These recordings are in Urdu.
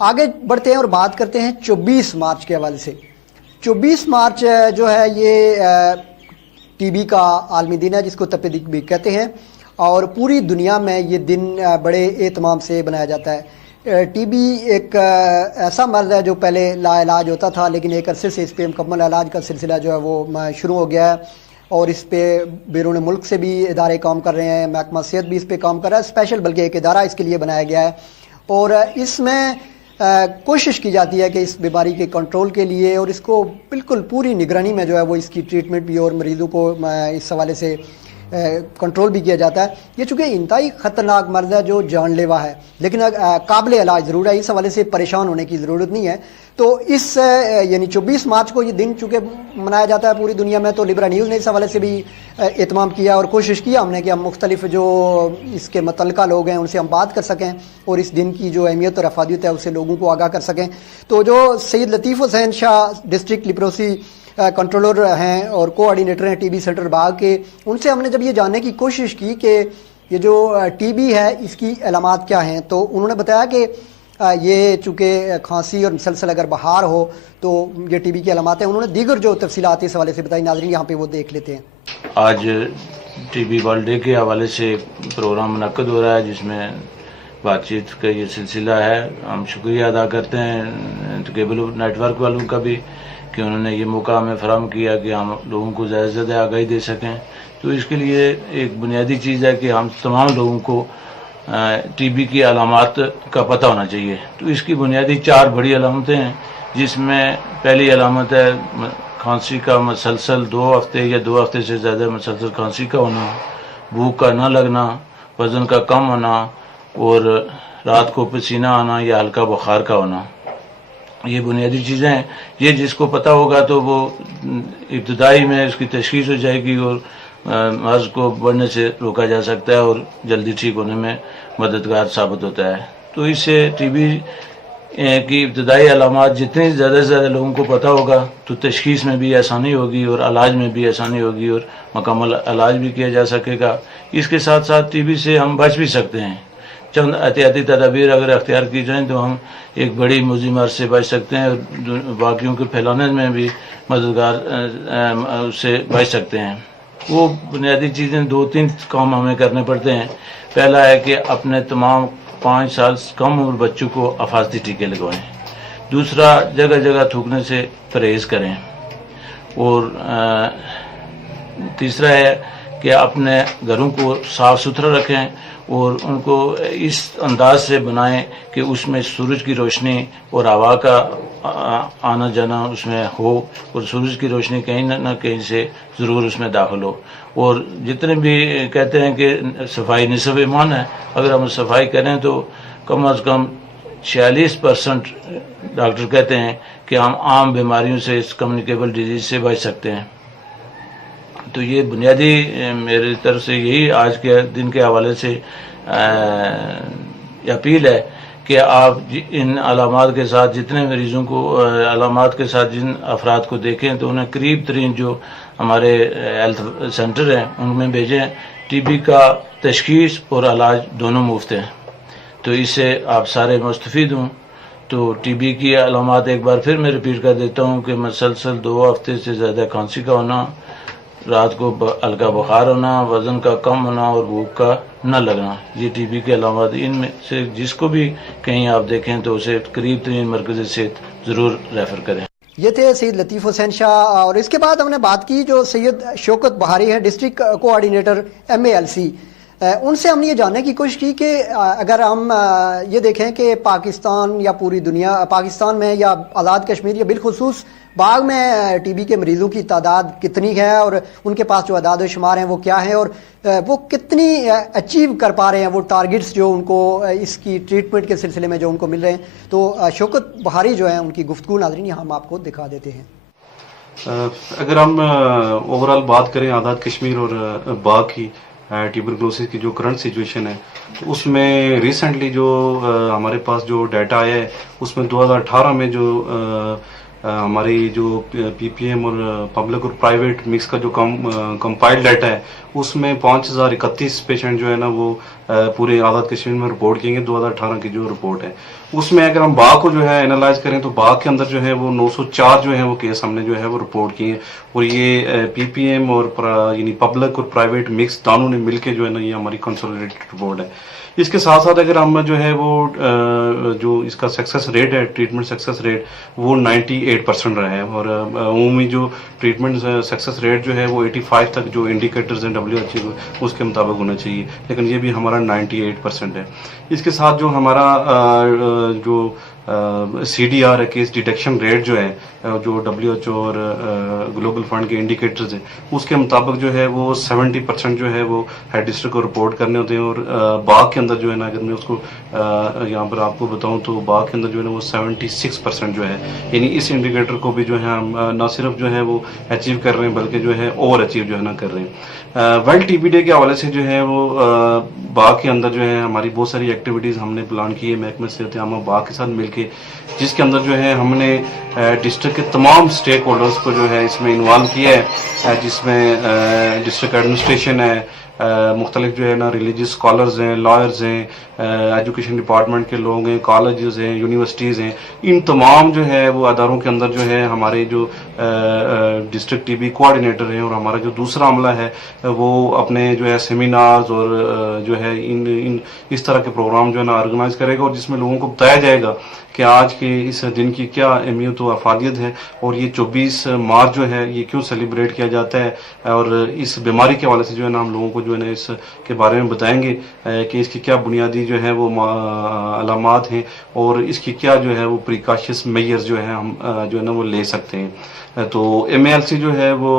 آگے بڑھتے ہیں اور بات کرتے ہیں 24 مارچ کے حوالے سے۔ 24 مارچ جو ہے یہ ٹی بی کا عالمی دن ہے، جس کو تپ دق بھی کہتے ہیں، اور پوری دنیا میں یہ دن بڑے اہتمام سے بنایا جاتا ہے۔ ٹی بی ایک ایسا مرض ہے جو پہلے لا علاج ہوتا تھا، لیکن ایک عرصے سے اس پہ مکمل علاج کا سلسلہ جو ہے وہ شروع ہو گیا ہے، اور اس پہ بیرون ملک سے بھی ادارے کام کر رہے ہیں، محکمہ صحت بھی اس پہ کام کر رہا ہے، اسپیشل بلکہ ایک ادارہ اس کے لیے بنایا گیا ہے، اور اس میں کوشش کی جاتی ہے کہ اس بیماری کے کنٹرول کے لیے اور اس کو بالکل پوری نگرانی میں جو ہے وہ اس کی ٹریٹمنٹ بھی اور مریضوں کو اس حوالے سے کنٹرول بھی کیا جاتا ہے۔ یہ چونکہ انتہائی خطرناک مرض ہے جو جان لیوا ہے، لیکن قابل علاج ضرور ہے، اس حوالے سے پریشان ہونے کی ضرورت نہیں ہے۔ تو اس یعنی 24 مارچ کو یہ دن چونکہ منایا جاتا ہے پوری دنیا میں، تو لبرا نیوز نے اس حوالے سے بھی اہتمام کیا اور کوشش کیا ہم نے کہ ہم مختلف جو اس کے متعلقہ لوگ ہیں ان سے ہم بات کر سکیں اور اس دن کی جو اہمیت اور افادیت ہے اسے لوگوں کو آگاہ کر سکیں۔ تو جو سید لطیف حسین شاہ ڈسٹرکٹ لیپروسی کنٹرولر ہیں اور کوآرڈینیٹر ہیں ٹی بی سینٹر باغ کے، ان سے ہم نے جب یہ جاننے کی کوشش کی کہ یہ جو ٹی بی ہے اس کی علامات کیا ہیں، تو انہوں نے بتایا کہ یہ چونکہ کھانسی اور مسلسل اگر بخار ہو تو یہ ٹی بی کی علامات ہیں۔ انہوں نے دیگر جو تفصیلات اس حوالے سے بتائی، ناظرین یہاں پہ وہ دیکھ لیتے ہیں۔ آج ٹی بی ورلڈ ڈے کے حوالے سے پروگرام منعقد ہو رہا ہے، جس میں بات چیت کا یہ سلسلہ ہے۔ ہم شکریہ ادا کرتے ہیں کیبل نیٹ ورک والوں کا بھی کہ انہوں نے یہ موقع ہمیں فراہم کیا کہ ہم لوگوں کو زیادہ سے زیادہ آگاہی دے سکیں۔ تو اس کے لیے ایک بنیادی چیز ہے کہ ہم تمام لوگوں کو ٹی بی کی علامات کا پتہ ہونا چاہیے۔ تو اس کی بنیادی 4 بڑی علامتیں ہیں، جس میں پہلی علامت ہے کھانسی کا مسلسل 2 ہفتے یا 2 ہفتے سے زیادہ مسلسل کھانسی کا ہونا، بھوک کا نہ لگنا، وزن کا کم ہونا، اور رات کو پسینہ آنا یا ہلکا بخار کا ہونا۔ یہ بنیادی چیزیں ہیں، یہ جس کو پتہ ہوگا تو وہ ابتدائی میں اس کی تشخیص ہو جائے گی اور مرض کو بڑھنے سے روکا جا سکتا ہے اور جلدی ٹھیک ہونے میں مددگار ثابت ہوتا ہے۔ تو اس سے ٹی بی کی ابتدائی علامات جتنی زیادہ سے زیادہ لوگوں کو پتہ ہوگا تو تشخیص میں بھی آسانی ہوگی اور علاج میں بھی آسانی ہوگی اور مکمل علاج بھی کیا جا سکے گا۔ اس کے ساتھ ساتھ ٹی بی سے ہم بچ بھی سکتے ہیں۔ چند احتیاطی تدابیر اگر اختیار کی جائیں تو ہم ایک بڑی موذی مرض سے بچ سکتے ہیں اور باقیوں کے پھیلانے میں بھی مددگار اس سے بچ سکتے ہیں۔ وہ بنیادی چیزیں 2-3 کام ہمیں کرنے پڑتے ہیں۔ پہلا ہے کہ اپنے تمام 5 سال سے کم عمر بچوں کو حفاظتی ٹیکے لگوائیں۔ دوسرا، جگہ جگہ تھوکنے سے پرہیز کریں۔ اور تیسرا ہے کہ اپنے گھروں کو صاف ستھرا رکھیں اور ان کو اس انداز سے بنائیں کہ اس میں سورج کی روشنی اور ہوا کا آنا جانا اس میں ہو، اور سورج کی روشنی کہیں نہ کہیں سے ضرور اس میں داخل ہو۔ اور جتنے بھی کہتے ہیں کہ صفائی نصف ایمان ہے، اگر ہم صفائی کریں تو کم از کم 46% ڈاکٹر کہتے ہیں کہ ہم عام بیماریوں سے، اس کمیونیکیبل ڈیزیز سے بچ سکتے ہیں۔ تو یہ بنیادی میری طرف سے یہی آج کے دن کے حوالے سے اپیل ہے کہ آپ ان علامات کے ساتھ جتنے مریضوں کو علامات کے ساتھ جن افراد کو دیکھیں تو انہیں قریب ترین جو ہمارے ہیلتھ سینٹر ہیں ان میں بھیجیں۔ ٹی بی کا تشخیص اور علاج دونوں مفت ہیں، تو اس سے آپ سارے مستفید ہوں۔ تو ٹی بی کی علامات ایک بار پھر میں ریپیٹ کر دیتا ہوں کہ مسلسل 2 ہفتے سے زیادہ کھانسی کا ہونا، رات کو ہلکا بخار ہونا، وزن کا کم ہونا اور بھوک کا نہ لگنا، یہ ٹی بی کے علامات۔ ان میں سے جس کو بھی کہیں آپ دیکھیں تو اسے قریب ترین مرکز صحت ضرور ریفر کریں۔ یہ تھے سید لطیف حسین شاہ، اور اس کے بعد ہم نے بات کی جو سید شوکت بہاری ہیں ڈسٹرکٹ کوآرڈینیٹر MALC، ان سے ہم نے یہ جاننے کی کوشش کی کہ اگر ہم یہ دیکھیں کہ پاکستان یا پوری دنیا، پاکستان میں یا آزاد کشمیر یا بالخصوص باغ میں ٹی بی کے مریضوں کی تعداد کتنی ہے اور ان کے پاس جو اعداد و شمار ہیں وہ کیا ہیں، اور وہ کتنی اچیو کر پا رہے ہیں وہ ٹارگٹس جو ان کو اس کی ٹریٹمنٹ کے سلسلے میں جو ان کو مل رہے ہیں۔ تو شوکت بہاری جو ہیں ان کی گفتگو ناظرین یہاں ہم آپ کو دکھا دیتے ہیں۔ اگر ہم اوور آل بات کریں آزاد کشمیر اور باغ کی ٹیوبرکلوسس کی جو کرنٹ سچویشن ہے، تو اس میں ریسنٹلی جو ہمارے پاس جو ڈیٹا آیا ہے اس میں 2018 میں جو ہماری جو پی پی ایم اور پبلک اور پرائیویٹ مکس کا جو کمپائل ڈیٹا ہے اس میں 5031 پیشنٹ جو ہے نا وہ پورے آزاد کشمیر میں رپورٹ کیے گے 2018 کی جو رپورٹ ہے. اس میں اگر ہم باغ کو جو ہے اینالائز کریں تو باغ کے اندر جو ہے وہ 904 جو ہے وہ کیس ہم نے جو ہے وہ رپورٹ کیے ہیں، اور یہ پی پی ایم اور یعنی پبلک اور پرائیویٹ مکس دونوں نے مل کے جو ہے نا یہ ہماری کنسولیڈیٹڈ رپورٹ ہے. اس کے ساتھ ساتھ اگر ہم جو ہے وہ جو اس کا سکسیس ریٹ ہے، ٹریٹمنٹ سکسیس ریٹ، وہ 98% رہا ہے، اور عمومی جو ٹریٹمنٹ سکسیس ریٹ جو ہے وہ 85 تک جو انڈیکیٹرز ہیں WHO اس کے مطابق ہونا چاہیے، لیکن یہ بھی ہمارا 98% ہے. اس کے ساتھ جو ہمارا جو CDR ہے، کیس ڈیٹیکشن ریٹ جو ہے، جو WHO اور گلوبل فنڈ کے انڈیکیٹرز ہیں اس کے مطابق جو ہے وہ 70% جو ہے وہ ہیڈ ڈسٹرکٹ کو رپورٹ کرنے ہوتے ہیں، اور باغ کے اندر جو ہے نا اگر میں اس کو یہاں پر آپ کو بتاؤں تو باغ کے اندر جو ہے نا وہ 76% جو ہے، یعنی اس انڈیکیٹر کو بھی جو ہے ہم نہ صرف جو ہے وہ اچیو کر رہے ہیں بلکہ جو ہے اوور اچیو جو ہے نا کر رہے ہیں. ورلڈ TB ڈے کے حوالے سے جو ہے وہ باغ کے اندر جو ہے ہماری بہت ساری ایکٹیویٹیز ہم نے پلان کی ہے محکمہ صحت عامہ باغ کے ساتھ مل کے، جس کے اندر جو ہے ہم نے ڈسٹرکٹ کے تمام اسٹیک ہولڈرز کو جو ہے اس میں انوالو کیا ہے، جس میں ڈسٹرکٹ ایڈمنسٹریشن ہے، مختلف جو ہے نا ریلیجیس اسکالرز ہیں، لائرز ہیں، ایجوکیشن ڈپارٹمنٹ کے لوگ ہیں، کالجز ہیں، یونیورسٹیز ہیں. ان تمام جو ہے وہ اداروں کے اندر جو ہے ہمارے جو ڈسٹرکٹ TB کوآرڈینیٹر ہیں اور ہمارا جو دوسرا عملہ ہے وہ اپنے جو ہے سیمینارز اور جو ہے ان اس طرح کے پروگرام جو ہے نا آرگنائز کرے گا، اور جس میں لوگوں کو بتایا جائے گا کہ آج کے اس دن کی کیا اہمیت و افادیت ہے، اور یہ 24 مارچ جو ہے یہ کیوں سیلیبریٹ کیا جاتا ہے، اور اس بیماری کے حوالے سے جو ہے نا ہم لوگوں کو جو ہے نا اس کے بارے میں بتائیں گے کہ اس کی کیا بنیادی جو ہے وہ علامات ہیں، اور اس کی کیا جو ہے وہ پریکاشس میئرز جو ہے ہم جو ہے نا وہ لے سکتے ہیں. تو MALC جو ہے وہ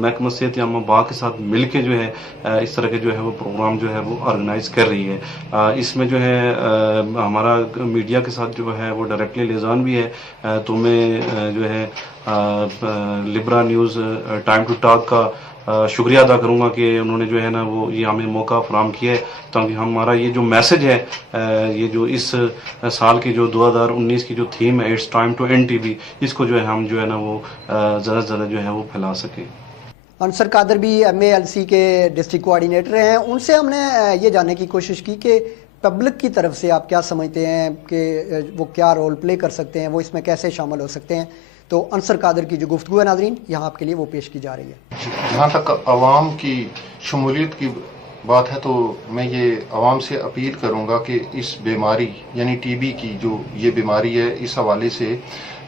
محکمہ صحت عامہ باغ کے ساتھ مل کے جو ہے اس طرح کے جو ہے وہ پروگرام جو ہے وہ آرگنائز کر رہی ہے. اس میں جو ہے ہمارا میڈیا کے ساتھ جو ہے وہ ڈائریکٹلی لیزان بھی ہے، تو میں جو ہے لبرا نیوز ٹائم ٹو ٹاک کا شکریہ ادا کروں گا کہ انہوں نے جو ہے نا وہ یہ ہمیں موقع فراہم کیا ہے، تاکہ ہمارا یہ جو میسج ہے، یہ جو اس سال کی جو 2019 کی جو تھیم ہے it's time to end TB، اس کو جو ہے ہم جو ہے نا وہ زیادہ سے زیادہ جو ہے وہ پھیلا سکیں. انصر قادر بھی MALC کے ڈسٹرکٹ کوآرڈینیٹر ہیں، ان سے ہم نے یہ جاننے کی کوشش کی کہ پبلک کی طرف سے آپ کیا سمجھتے ہیں کہ وہ کیا رول پلے کر سکتے ہیں، وہ اس میں کیسے شامل ہو سکتے ہیں. تو انصر قادر کی جو گفتگو ہے ناظرین یہاں آپ کے لیے وہ پیش کی جا رہی ہے. جہاں تک عوام کی شمولیت کی بات ہے تو میں یہ عوام سے اپیل کروں گا کہ اس بیماری یعنی TB کی جو یہ بیماری ہے، اس حوالے سے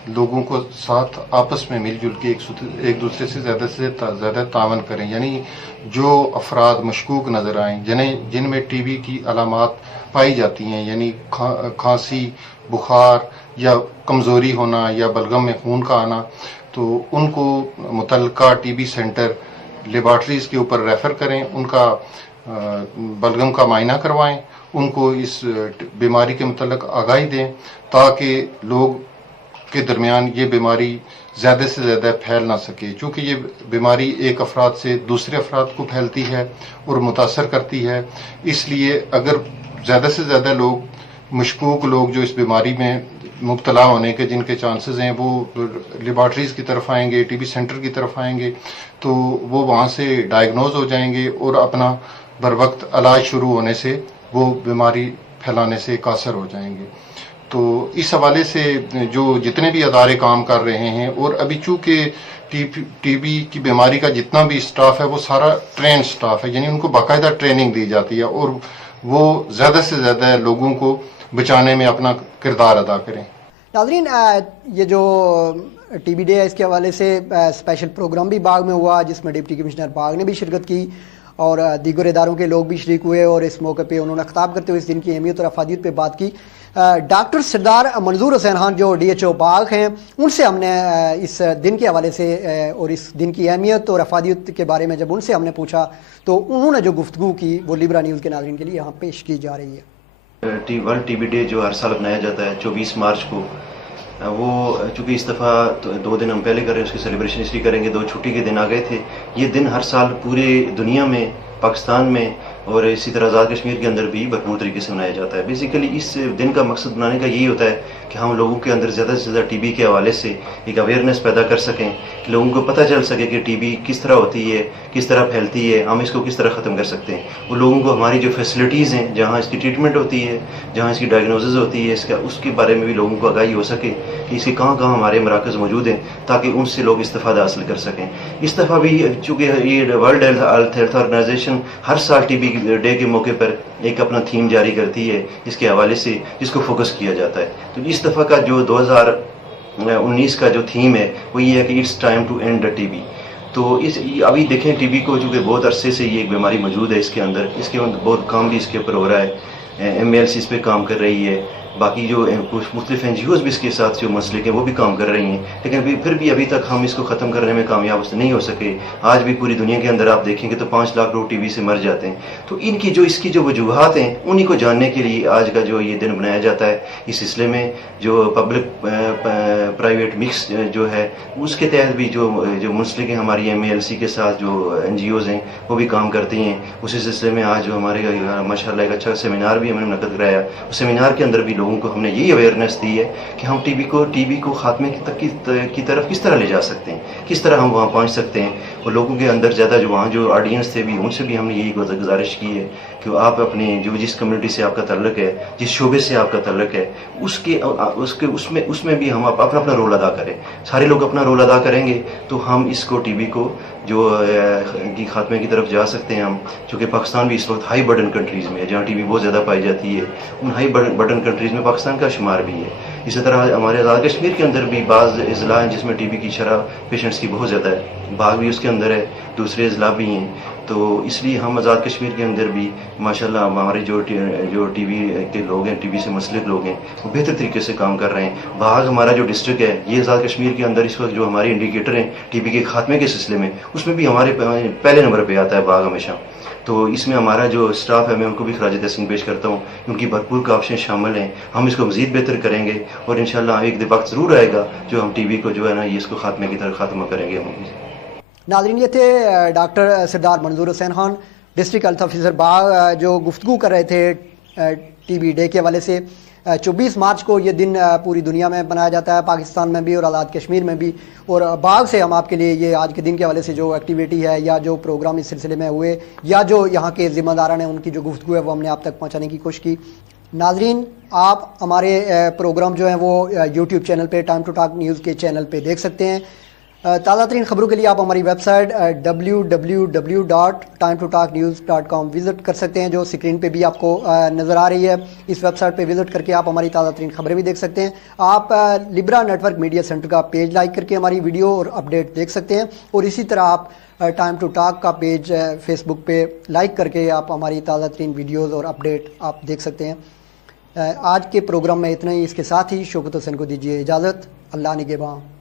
لوگوں کو ساتھ آپس میں مل جل کے ایک دوسرے سے زیادہ تعاون کریں. یعنی جو افراد مشکوک نظر آئیں جن میں TB کی علامات پائی جاتی ہیں، یعنی کھانسی، بخار یا کمزوری ہونا یا بلغم میں خون کا آنا، تو ان کو متعلقہ TB سینٹر لیبارٹریز کے اوپر ریفر کریں، ان کا بلغم کا معائنہ کروائیں، ان کو اس بیماری کے متعلق آگاہی دیں تاکہ لوگ کے درمیان یہ بیماری زیادہ سے زیادہ پھیل نہ سکے. چونکہ یہ بیماری ایک افراد سے دوسرے افراد کو پھیلتی ہے اور متاثر کرتی ہے، اس لیے اگر زیادہ سے زیادہ لوگ مشکوک لوگ جو اس بیماری میں مبتلا ہونے کے جن کے چانسز ہیں وہ لیبارٹریز کی طرف آئیں گے، TB سینٹر کی طرف آئیں گے، تو وہ وہاں سے ڈائگنوز ہو جائیں گے اور اپنا بر وقت علاج شروع ہونے سے وہ بیماری پھیلانے سے قاصر ہو جائیں گے. تو اس حوالے سے جو جتنے بھی ادارے کام کر رہے ہیں، اور ابھی چونکہ TB کی بیماری کا جتنا بھی اسٹاف ہے وہ سارا ٹرینڈ اسٹاف ہے، یعنی ان کو باقاعدہ ٹریننگ دی جاتی ہے اور وہ زیادہ سے زیادہ لوگوں کو بچانے میں اپنا کردار ادا کریں. ناظرین یہ جو TB ڈے ہے اس کے حوالے سے اسپیشل پروگرام بھی باغ میں ہوا جس میں ڈپٹی کمشنر باغ نے بھی شرکت کی اور دیگر اداروں کے لوگ بھی شریک ہوئے، اور اس موقع پہ انہوں نے خطاب کرتے ہوئے اس دن کی اہمیت اور افادیت پہ بات کی. ڈاکٹر سردار منظور حسین خان جو DHO باغ ہیں، ان سے ہم نے اس دن کے حوالے سے اور اس دن کی اہمیت اور افادیت کے بارے میں جب ان سے ہم نے پوچھا تو انہوں نے جو گفتگو کی وہ لبرا نیوز کے ناظرین کے لیے یہاں پیش کی جا رہی ہے. ورلڈ TB ڈے جو ہر سال منایا جاتا ہے 24 مارچ کو، وہ چونکہ اس دفعہ 2 دن ہم پہلے کر رہے ہیں، اس کی سیلیبریشن اس لیے کریں گے 2 چھٹی کے دن آ گئے تھے. یہ دن ہر سال پورے دنیا میں، پاکستان میں اور اسی طرح آزاد کشمیر کے اندر بھی بھرپور طریقے سے منایا جاتا ہے. بیسیکلی اس دن کا مقصد بنانے کا یہی ہوتا ہے کہ ہم لوگوں کے اندر زیادہ سے زیادہ ٹی بی کے حوالے سے ایک اویئرنیس پیدا کر سکیں، کہ لوگوں کو پتہ چل سکے کہ ٹی بی کس طرح ہوتی ہے، کس طرح پھیلتی ہے، ہم اس کو کس طرح ختم کر سکتے ہیں. وہ لوگوں کو ہماری جو فیسلٹیز ہیں جہاں اس کی ٹریٹمنٹ ہوتی ہے، جہاں اس کی ڈائگنوسز ہوتی ہے، اس کے بارے میں بھی لوگوں کو آگاہی ہو سکے کہ اس کے کہاں کہاں ہمارے مراکز موجود ہیں، تاکہ ان سے لوگ استفادہ حاصل کر سکیں. اس دفعہ بھی چونکہ یہ ورلڈ ہیلتھ آرگنائزیشن ہر سال ٹی بی ڈے کے موقع پر ایک اپنا تھیم جاری کرتی ہے اس کے حوالے سے، جس کو فوکس کیا جاتا ہے. تو اس دفعہ کا جو 2019 کا جو تھیم ہے وہ یہ ہے کہ it's time to end T B. تو ابھی دیکھیں ٹی بی کو چونکہ بہت عرصے سے یہ ایک بیماری موجود ہے اس کے اندر بہت کام بھی اس کے اوپر ہو رہا ہے. MLC اس پہ کام کر رہی ہے، باقی جو مختلف NGOs بھی اس کے ساتھ جو مسئلے کے وہ بھی کام کر رہی ہیں، لیکن پھر بھی ابھی تک ہم اس کو ختم کرنے میں کامیاب نہیں ہو سکے. آج بھی پوری دنیا کے اندر آپ دیکھیں گے تو 5 لاکھ لوگ ٹی بی سے مر جاتے ہیں. تو اس کی جو وجوہات ہیں انہی کو جاننے کے لیے آج کا جو یہ دن بنایا جاتا ہے. اس سلسلے میں جو پبلک پرائیویٹ مکس جو ہے اس کے تحت بھی جو منسلک ہیں ہماری MLC کے ساتھ جو NGOs ہیں وہ بھی کام کرتی ہیں. اسی سلسلے میں آج جو ہمارے ماشاء اللہ ایک اچھا سیمینار بھی ہم نے منعقد کرایا. اس سیمینار کے اندر بھی لوگوں کو ہم نے یہی اویئرنیس دی ہے کہ ہم ٹی بی کو خاتمے کی طرف کس طرح لے جا سکتے ہیں، کس طرح ہم وہاں پہنچ سکتے ہیں. اور لوگوں کے اندر زیادہ جو وہاں جو آڈینس تھے بھی ان سے بھی ہم نے یہی گزارش کی ہے کہ آپ اپنے جس کمیونٹی سے آپ کا تعلق ہے، جس شعبے سے آپ کا تعلق ہے، اس میں بھی ہم اپنا رول ادا کریں. سارے لوگ اپنا رول ادا کریں گے تو ہم اس کو ٹی بی کو جو کی خاتمے کی طرف جا سکتے ہیں. ہم چونکہ پاکستان بھی اس وقت ہائی برڈن کنٹریز میں ہے جہاں ٹی بی بہت زیادہ پائی جاتی ہے، ان ہائی برڈن کنٹریز میں پاکستان کا شمار بھی ہے. اسی طرح ہمارے آزاد کشمیر کے اندر بھی بعض اضلاع ہیں جس میں ٹی بی کی شرح پیشنٹس کی بہت زیادہ ہے. باغ بھی اس کے اندر ہے، دوسرے اضلاع بھی ہیں. تو اس لیے ہم آزاد کشمیر کے اندر بھی ماشاءاللہ ہمارے جو ٹی بی کے لوگ ہیں، ٹی بی سے منسلک لوگ ہیں، وہ بہتر طریقے سے کام کر رہے ہیں. باغ ہمارا جو ڈسٹرکٹ ہے یہ آزاد کشمیر کے اندر اس وقت جو ہمارے انڈیکیٹر ہیں ٹی بی کے خاتمے کے سلسلے میں، اس میں بھی ہمارے پہلے نمبر پہ آتا ہے باغ ہمیشہ. تو اس میں ہمارا جو اسٹاف ہے میں ان کو بھی خراج تحسین پیش کرتا ہوں. ان کی بھرپور کاوشیں شامل ہیں. ہم اس کو مزید بہتر کریں گے اور انشاءاللہ ایک وقت ضرور آئے گا جو ہم ٹی بی کو جو ہے نا یہ اس کو خاتمے کی طرف خاتمہ کریں گے. ناظرین، یہ تھے ڈاکٹر سردار منظور حسین خان، ڈسٹرکٹ ہیلتھ آفیسر باغ، جو گفتگو کر رہے تھے ٹی بی ڈے کے حوالے سے. 24 مارچ کو یہ دن پوری دنیا میں منایا جاتا ہے، پاکستان میں بھی اور آزاد کشمیر میں بھی. اور باغ سے ہم آپ کے لیے یہ آج کے دن کے حوالے سے جو ایکٹیویٹی ہے یا جو پروگرام اس سلسلے میں ہوئے یا جو یہاں کے ذمہ داران ہیں ان کی جو گفتگو ہے وہ ہم نے آپ تک پہنچانے کی کوشش کی. ناظرین، آپ ہمارے پروگرام جو ہیں وہ یوٹیوب چینل پہ ٹائم ٹو ٹاک نیوز کے چینل پہ دیکھ سکتے ہیں. تازہ ترین خبروں کے لیے آپ ہماری ویب سائٹ www.timetotalknews.com وزٹ کر سکتے ہیں، جو سکرین پہ بھی آپ کو نظر آ رہی ہے. اس ویب سائٹ پہ وزٹ کر کے آپ ہماری تازہ ترین خبریں بھی دیکھ سکتے ہیں. آپ لبرا نیٹ ورک میڈیا سینٹر کا پیج لائک کر کے ہماری ویڈیو اور اپڈیٹ دیکھ سکتے ہیں. اور اسی طرح آپ ٹائم ٹو ٹاک کا پیج فیس بک پہ لائک کر کے آپ ہماری تازہ ترین ویڈیوز اور اپڈیٹ آپ دیکھ سکتے ہیں. آج کے پروگرام میں اتنا ہی. اس کے ساتھ ہی شوکت حسین کو دیجیے اجازت. اللہ نگہباں.